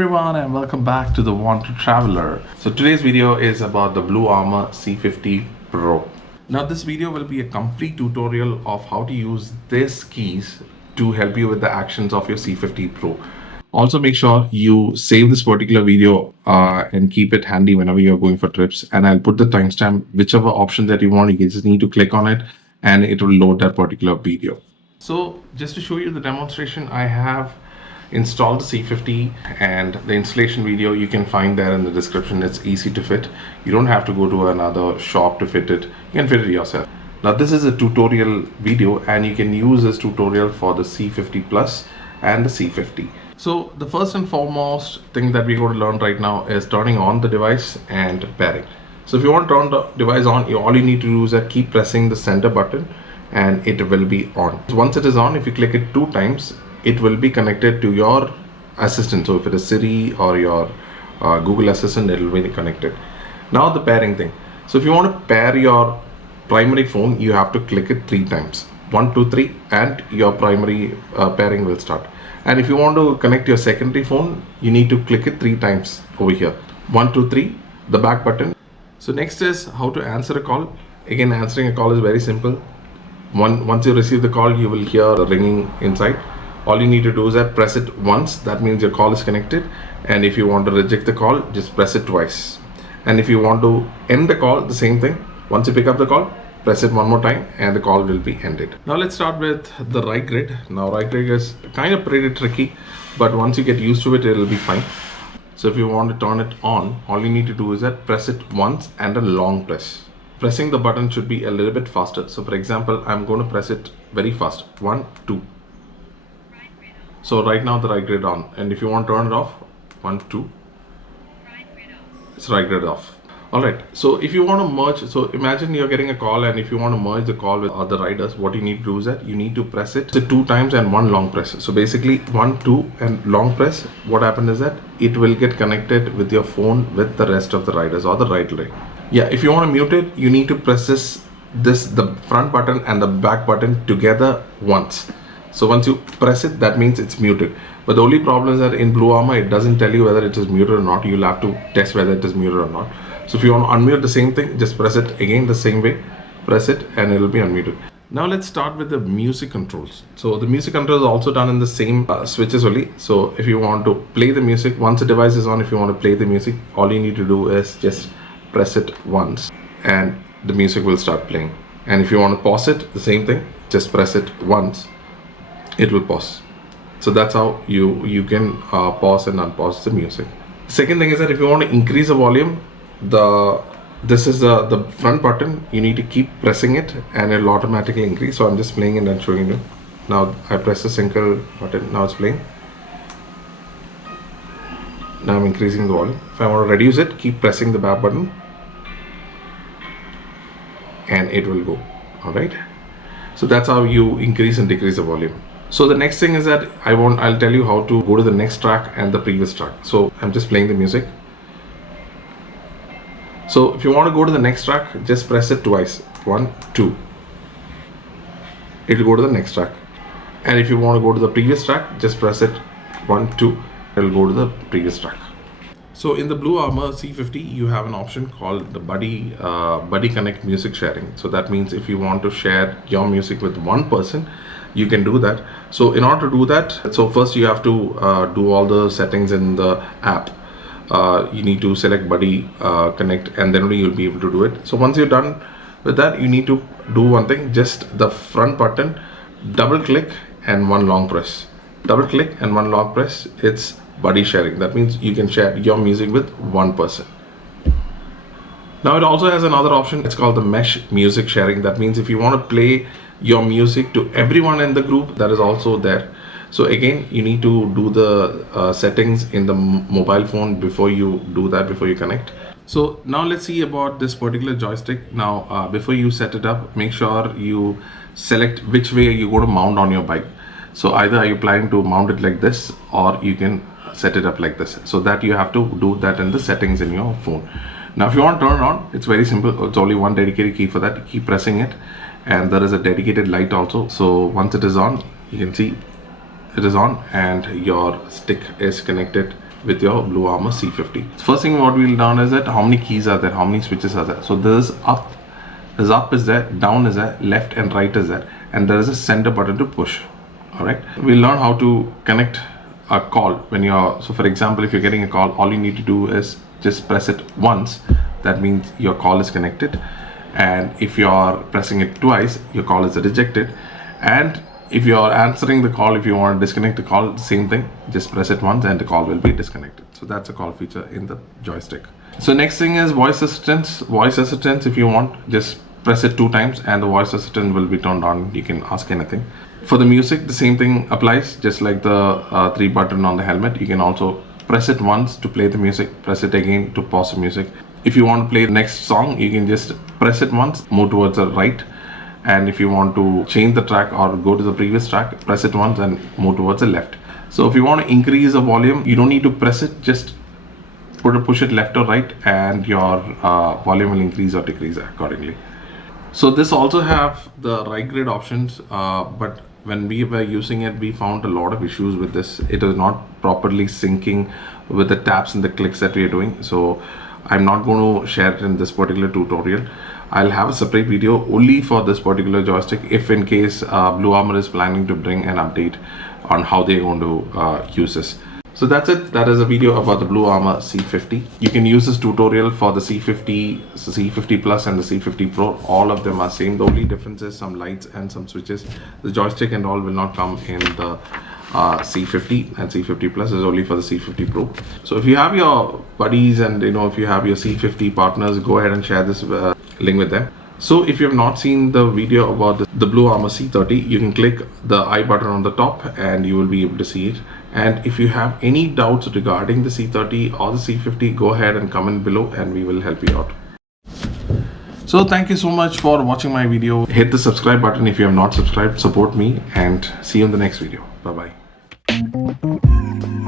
everyone and welcome back to the Wanted Traveler. So today's video is about the Blue Armor C50 Pro. Now this video will be a complete tutorial of how to use these keys to help you with the actions of your C50 Pro. Also make sure you save this particular video and keep it handy whenever you're going for trips, and I'll put the timestamp. Whichever option that you want, you just need to click on it and it will load that particular video. So just to show you the demonstration, I have installed the C50, and the installation video you can find there in the description. It's easy to fit. You don't have to go to another shop to fit it. You can fit it yourself. Now this is a tutorial video and you can use this tutorial for the C50 Plus and the C50. So the first and foremost thing that we're going to learn right now is turning on the device and pairing. So if you want to turn the device on, all you need to do is that keep pressing the center button and it will be on. So once it is on, if you click it 2 times, it will be connected to your assistant. So if it is Siri or your Google Assistant, it will be connected. Now the pairing thing. So if you want to pair your primary phone, you have to click it 3 times. 1, 2, 3, and your primary pairing will start. And if you want to connect your secondary phone, you need to click it 3 times over here. 1, 2, 3, the back button. So next is how to answer a call. Again, answering a call is very simple. Once you receive the call, you will hear the ringing inside. All you need to do is that press it once, that means your call is connected. And if you want to reject the call, just press it twice. And if you want to end the call, the same thing. Once you pick up the call, press it one more time and the call will be ended. Now let's start with the right grid. Now right grid is kind of pretty tricky, but once you get used to it, it'll be fine. So if you want to turn it on, all you need to do is that press it once and a long press. Pressing the button should be a little bit faster. So for example, I'm going to press it very fast. 1, 2. So right now the right grid on, and if you want to turn it off, 1, 2, it's right grid off. Alright, so if you want to merge, so imagine you're getting a call, and if you want to merge the call with other riders, what you need to do is that you need to press it 2 times and 1 long press. So basically 1, 2 and long press. What happened is that it will get connected with your phone with the rest of the riders or the rider. Yeah, if you want to mute it, you need to press the front button and the back button together once. So once you press it, that means it's muted. But the only problem is that in Blue Armor, it doesn't tell you whether it is muted or not. You'll have to test whether it is muted or not. So if you want to unmute the same thing, just press it again the same way. Press it and it will be unmuted. Now let's start with the music controls. So the music controls are also done in the same switches only. So if you want to play the music, once the device is on, if you want to play the music, all you need to do is just press it once and the music will start playing. And if you want to pause it, the same thing, just press it once. It will pause. So that's how you can pause and unpause the music. Second thing is that if you want to increase the volume, this is the front button. You need to keep pressing it and it will automatically increase. So I'm just playing it and showing you. Now I press the single button. Now it's playing. Now I'm increasing the volume. If I want to reduce it, keep pressing the back button and it will go. Alright. So that's how you increase and decrease the volume. So the next thing is that I'll tell you how to go to the next track and the previous track. So I'm just playing the music. So if you want to go to the next track, just press it twice. 1, 2. It will go to the next track. And if you want to go to the previous track, just press it 1, 2. It will go to the previous track. So in the Blue Armor C50, you have an option called the Buddy Connect music sharing. So that means if you want to share your music with one person, you can do that. So in order to do that, so first you have to do all the settings in the app. You need to select Buddy Connect and then only you'll be able to do it. So once you're done with that, you need to do one thing, just the front button, double click and 1 long press. Double click and 1 long press, it's buddy sharing. That means you can share your music with one person. Now it also has another option, it's called the mesh music sharing. That means if you want to play your music to everyone in the group, that is also there. So again, you need to do the settings in the mobile phone before you do that, before you connect. So now let's see about this particular joystick. Now before you set it up, make sure you select which way you're going to mount on your bike. So either are you planning to mount it like this, or you can set it up like this. So that you have to do that in the settings in your phone. Now if you want to turn it on, it's very simple. It's only one dedicated key for that. Keep pressing it, and there is a dedicated light also. So once it is on, you can see it is on and your stick is connected with your Blue Armor C50. First thing what we'll learn is that how many keys are there, how many switches are there. So there's up is there, down is there, left and right is there, and there is a center button to push. All right, we'll learn how to connect a call when you're, so for example, if you're getting a call, all you need to do is just press it once. That means your call is connected. And if you're pressing it twice, your call is rejected. And if you're answering the call, if you want to disconnect the call, same thing, just press it once and the call will be disconnected. So that's a call feature in the joystick. So next thing is voice assistance. Voice assistance, if you want, just press it 2 times and the voice assistant will be turned on. You can ask anything. For the music, the same thing applies, just like the 3 button on the helmet. You can also press it once to play the music, press it again to pause the music. If you want to play the next song, you can just press it once, move towards the right. And if you want to change the track or go to the previous track, press it once and move towards the left. So if you want to increase the volume, you don't need to press it, just push it left or right and your volume will increase or decrease accordingly. So this also have the right grid options, but when we were using it, we found a lot of issues with this. It is not properly syncing with the taps and the clicks that we are doing. So I'm not going to share it in this particular tutorial. I'll have a separate video only for this particular joystick if in case Blue Armor is planning to bring an update on how they're going to use this. So that's it. That is a video about the Blue Armor C50. You can use this tutorial for the C50, C50 Plus and the C50 Pro. All of them are same. The only difference is some lights and some switches. The joystick and all will not come in the C50 and C50 Plus is only for the C50 Pro. So if you have your buddies and if you have your C50 partners, go ahead and share this link with them. So if you have not seen the video about the Blue Armor C30, you can click the I button on the top and you will be able to see it. And if you have any doubts regarding the C30 or the C50, go ahead and comment below and we will help you out. So thank you so much for watching my video. Hit the subscribe button if you have not subscribed, support me, and see you in the next video. Bye bye.